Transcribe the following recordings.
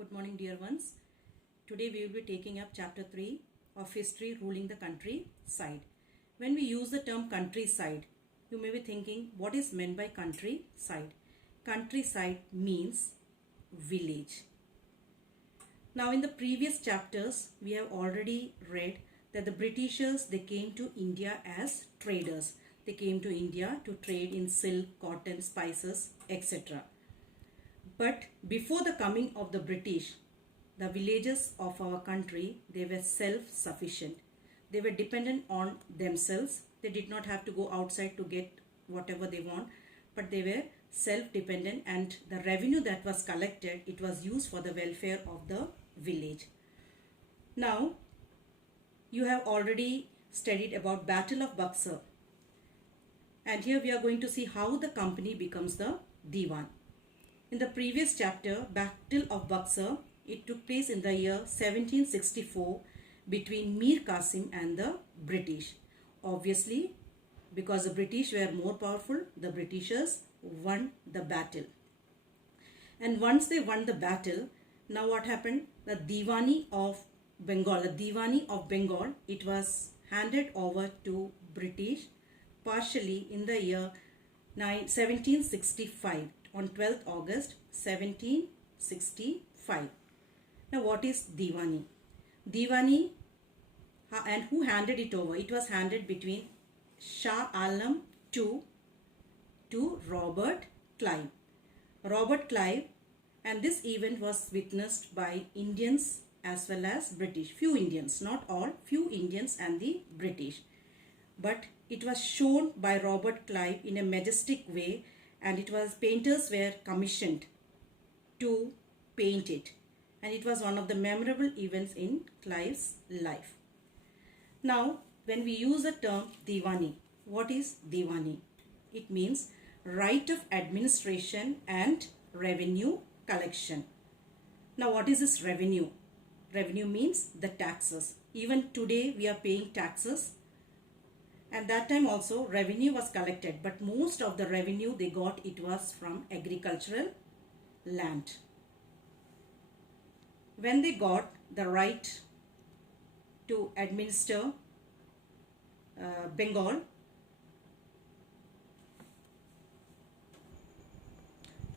Good morning, dear ones. Today we will be taking up chapter 3 of History Ruling the Countryside. When we use the term countryside, you may be thinking, what is meant by countryside? Countryside means village. Now in the previous chapters, we have already read that the Britishers, they came to India as traders. They came to India to trade in silk, cotton, spices, etc. But before the coming of the British, the villages of our country, they were self-sufficient. They were dependent on themselves. They did not have to go outside to get whatever they want, but they were self-dependent, and the revenue that was collected, it was used for the welfare of the village. Now, you have already studied about Battle of Buxar, and here we are going to see how the company becomes the Diwan. In the previous chapter, Battle of Buxar, it took place in the year 1764 between Mir Qasim and the British. Obviously, because the British were more powerful, the Britishers won the battle. And once they won the battle, now what happened? The Diwani of Bengal, it was handed over to British partially in the year 1765. On 12th August 1765. Now what is Diwani? Diwani, and who handed it over? It was handed between Shah Alam II to Robert Clive. Robert Clive, and this event was witnessed by Indians as well as British. Few Indians, not all, few Indians and the British. But it was shown by Robert Clive in a majestic way, and it was painters were commissioned to paint it, and it was one of the memorable events in Clive's life. Now when we use the term Diwani, what is Diwani? It means right of administration and revenue collection. Now what is this revenue? Revenue means the taxes. Even today we are paying taxes. And that time also revenue was collected, but most of the revenue they got, it was from agricultural land. When they got the right to administer Bengal,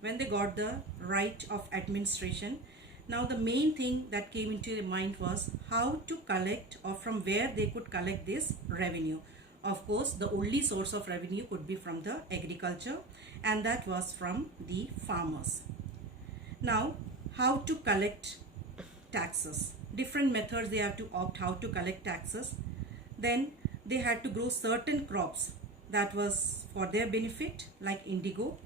when they got the right of administration, now the main thing that came into their mind was how to collect, or from where they could collect this revenue. Of course, the only source of revenue could be from the agriculture, and that was from the farmers. Now, how to collect taxes? Different methods they have to opt how to collect taxes. Then they had to grow certain crops that was for their benefit, like indigo.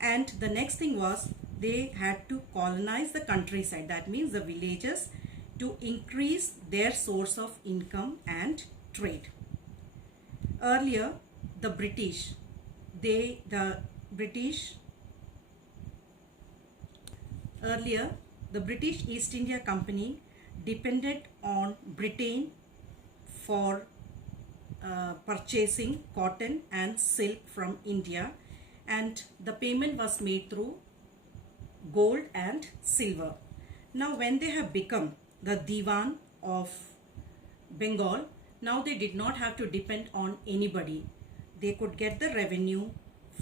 And the next thing was they had to colonize the countryside, that means the villages, to increase their source of income and trade. Earlier, the British East India Company depended on Britain for purchasing cotton and silk from India, and the payment was made through gold and silver. Now when they have become the Diwan of Bengal, now they did not have to depend on anybody. They could get the revenue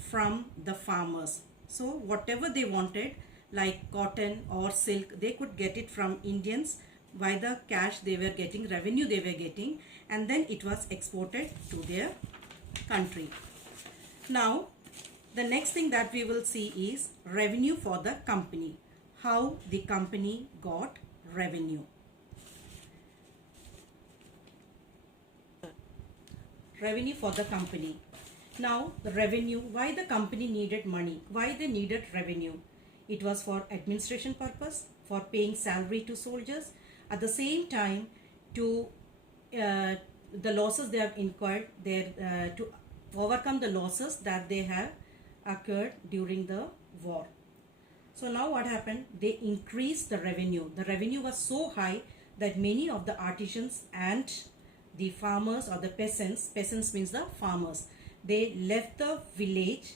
from the farmers. So whatever they wanted, like cotton or silk, they could get it from Indians by the cash they were getting, revenue they were getting, and then it was exported to their country. Now the next thing that we will see is revenue for the company. How the company got revenue. Revenue for the company. Now the revenue, why the company needed money, why they needed revenue? It was for administration purpose, for paying salary to soldiers, at the same time to the losses they have incurred there, to overcome the losses that they have occurred during the war. So now what happened? They increased the revenue. The revenue was so high that many of the artisans and the farmers, or the peasants means the farmers, they left the village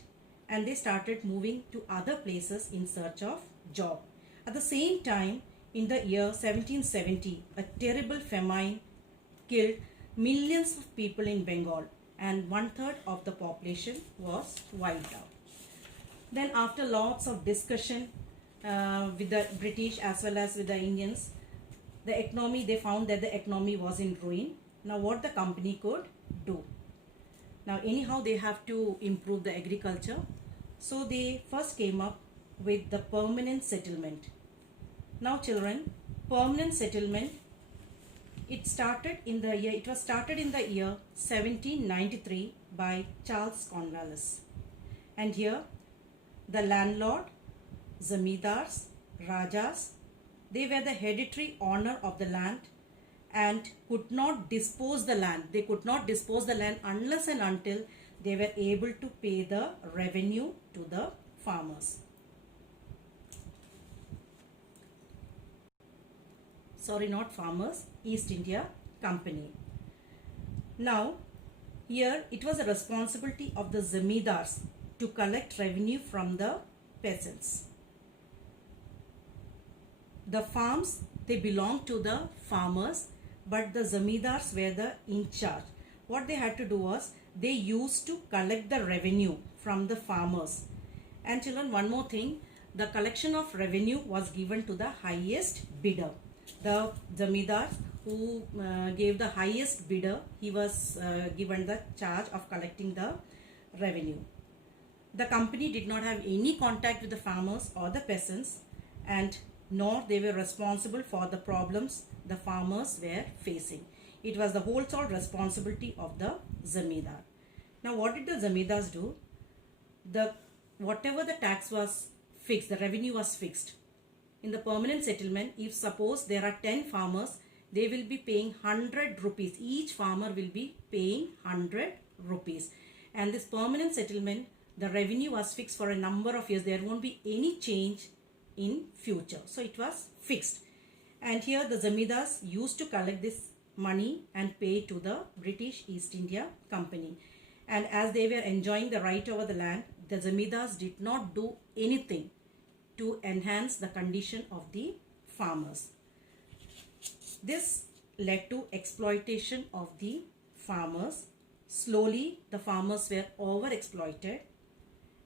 and they started moving to other places in search of job. At the same time, in the year 1770, a terrible famine killed millions of people in Bengal, and 1/3 of the population was wiped out. Then after lots of discussion with the British as well as with the Indians, the economy, they found that the economy was in ruin. Now what the company could do? Now anyhow they have to improve the agriculture. So they first came up with the permanent settlement. Now children, permanent settlement, it was started in the year 1793 by Charles Cornwallis. And here the landlord, zamindars, rajas, they were the hereditary owner of the land and could not dispose the land. They could not dispose the land unless and until they were able to pay the revenue to the farmers. Sorry, not farmers, East India Company. Now, here it was a responsibility of the zamindars to collect revenue from the peasants. The farms, they belonged to the farmers, but the zamindars were the in charge. What they had to do was, they used to collect the revenue from the farmers. And children, one more thing, the collection of revenue was given to the highest bidder. The zamindar who gave the highest bidder, he was given the charge of collecting the revenue. The company did not have any contact with the farmers or the peasants, and nor they were responsible for the problems the farmers were facing. It was the whole sole responsibility of the zamindar. Now what did the zamindars do? Whatever the tax was fixed, the revenue was fixed. In the permanent settlement, if suppose there are 10 farmers, they will be paying 100 rupees. Each farmer will be paying 100 rupees. And this permanent settlement, the revenue was fixed for a number of years. There won't be any change in future. So it was fixed. And here the zamindars used to collect this money and pay to the British East India Company. And as they were enjoying the right over the land, the zamindars did not do anything to enhance the condition of the farmers. This led to exploitation of the farmers. Slowly the farmers were overexploited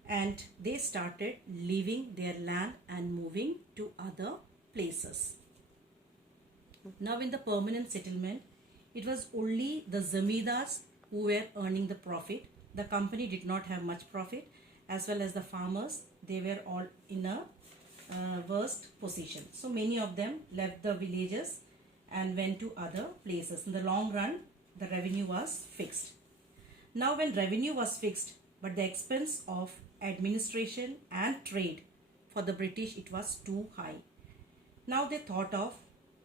and they started leaving their land and moving to other places. Now in the permanent settlement, it was only the zamindars who were earning the profit. The company did not have much profit, as well as the farmers, they were all in a worst position. So many of them left the villages and went to other places. In the long run, the revenue was fixed. Now when revenue was fixed, but the expense of administration and trade for the British, it was too high. Now they thought of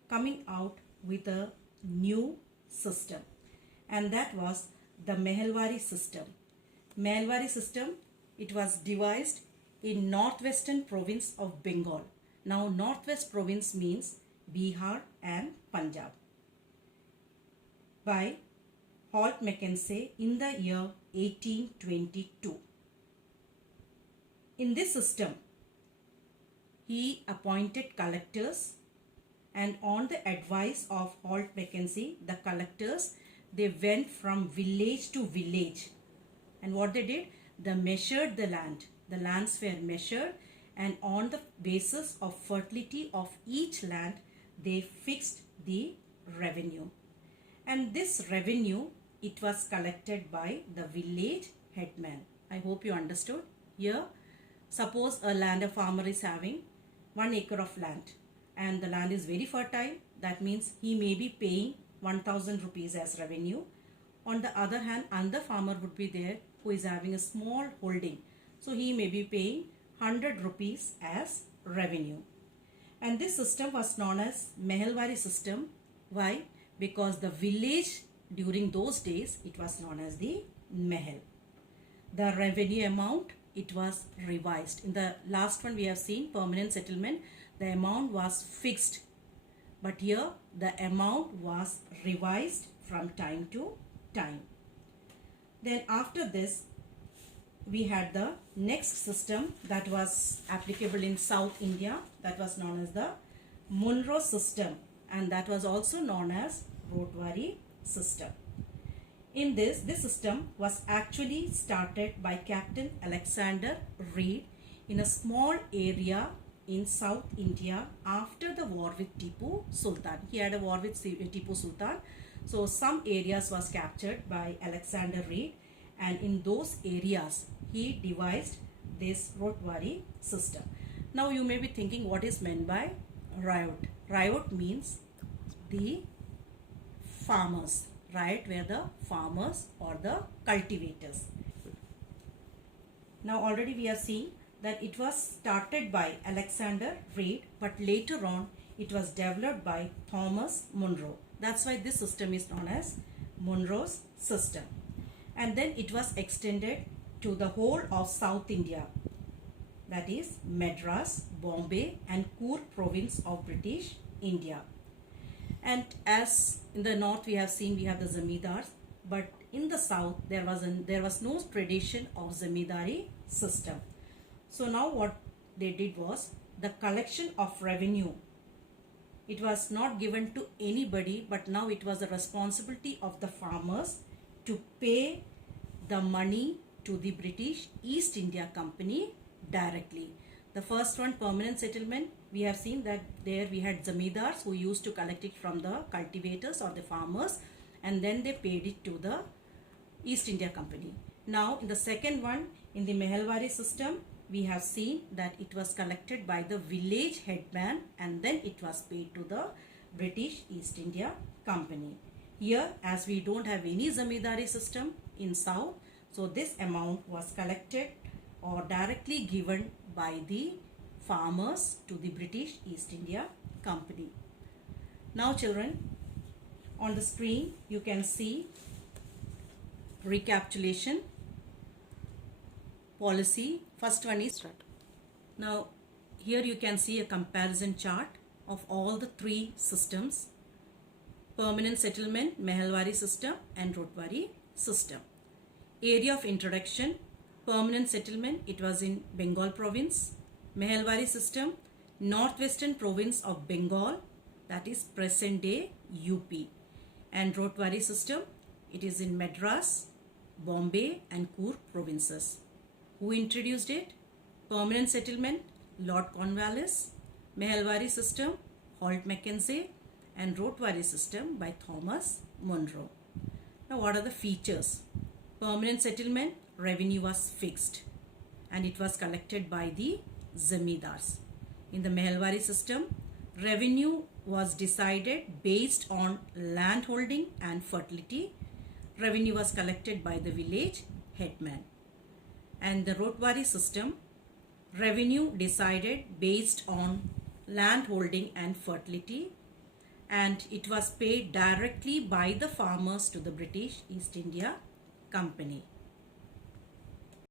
coming out with a new system, and that was the Mehalwari system. Mehalwari system, it was devised in northwestern province of Bengal. Now northwest province means Bihar and Punjab, by Holt Mackenzie in the year 1822. In this system, he appointed collectors, and on the advice of Holt Mackenzie, the collectors, they went from village to village. And what they did, they measured the land. The lands were measured, and on the basis of fertility of each land, they fixed the revenue. And this revenue, it was collected by the village headman. I hope you understood. Here, suppose a farmer is having 1 acre of land, and the land is very fertile. That means he may be paying 1000 rupees as revenue. On the other hand, another farmer would be there who is having a small holding. So he may be paying 100 rupees as revenue. And this system was known as Mehalwari system. Why? Because the village during those days, it was known as the Mahal. The revenue amount, it was revised. In the last one we have seen permanent settlement, the amount was fixed. But here the amount was revised from time to time. Then after this, we had the next system that was applicable in South India, that was known as the Munro system, and that was also known as Rotwari system. In this system was actually started by Captain Alexander Reid in a small area in South India after the war with Tipu Sultan. He had a war with Tipu Sultan. So some areas was captured by Alexander Reid, and in those areas he devised this Rotwari system. Now you may be thinking, what is meant by riot? Riot means the farmers. Riot were the farmers or the cultivators. Now already we have seen that it was started by Alexander Reid, but later on it was developed by Thomas Munro. That's why this system is known as Munro's system. And then it was extended to the whole of South India, that is Madras, Bombay and Coorg province of British India. And as in the north we have seen, we have the zamindars, but in the south there was no tradition of zamindari system. So now what they did was the collection of revenue. It was not given to anybody, but now it was the responsibility of the farmers to pay the money to the British East India Company directly. The first one, permanent settlement, we have seen that there we had zamindars who used to collect it from the cultivators or the farmers, and then they paid it to the East India Company. Now in the second one, in the Mehalwari system, we have seen that it was collected by the village headman and then it was paid to the British East India Company. Here, as we don't have any zamindari system in South, so this amount was collected or directly given by the farmers to the British East India Company. Now children, on the screen you can see recapitulation policy. First one is start. Now here you can see a comparison chart of all the three systems: permanent settlement, Mehalwari system and Rotwari system. Area of introduction: permanent settlement, it was in Bengal province. Mehalwari system, northwestern province of Bengal, that is present day UP. And Rotwari system, it is in Madras, Bombay and Coorg provinces. Who introduced it? Permanent settlement, Lord Cornwallis. Mehalwari system, Holt Mackenzie. And Rotwari system by Thomas Munro. Now what are the features? Permanent settlement, revenue was fixed and it was collected by the zamindars. In the Mehalwari system, revenue was decided based on land holding and fertility. Revenue was collected by the village headman. And the Rotwari system, revenue decided based on land holding and fertility, and it was paid directly by the farmers to the British East India Company.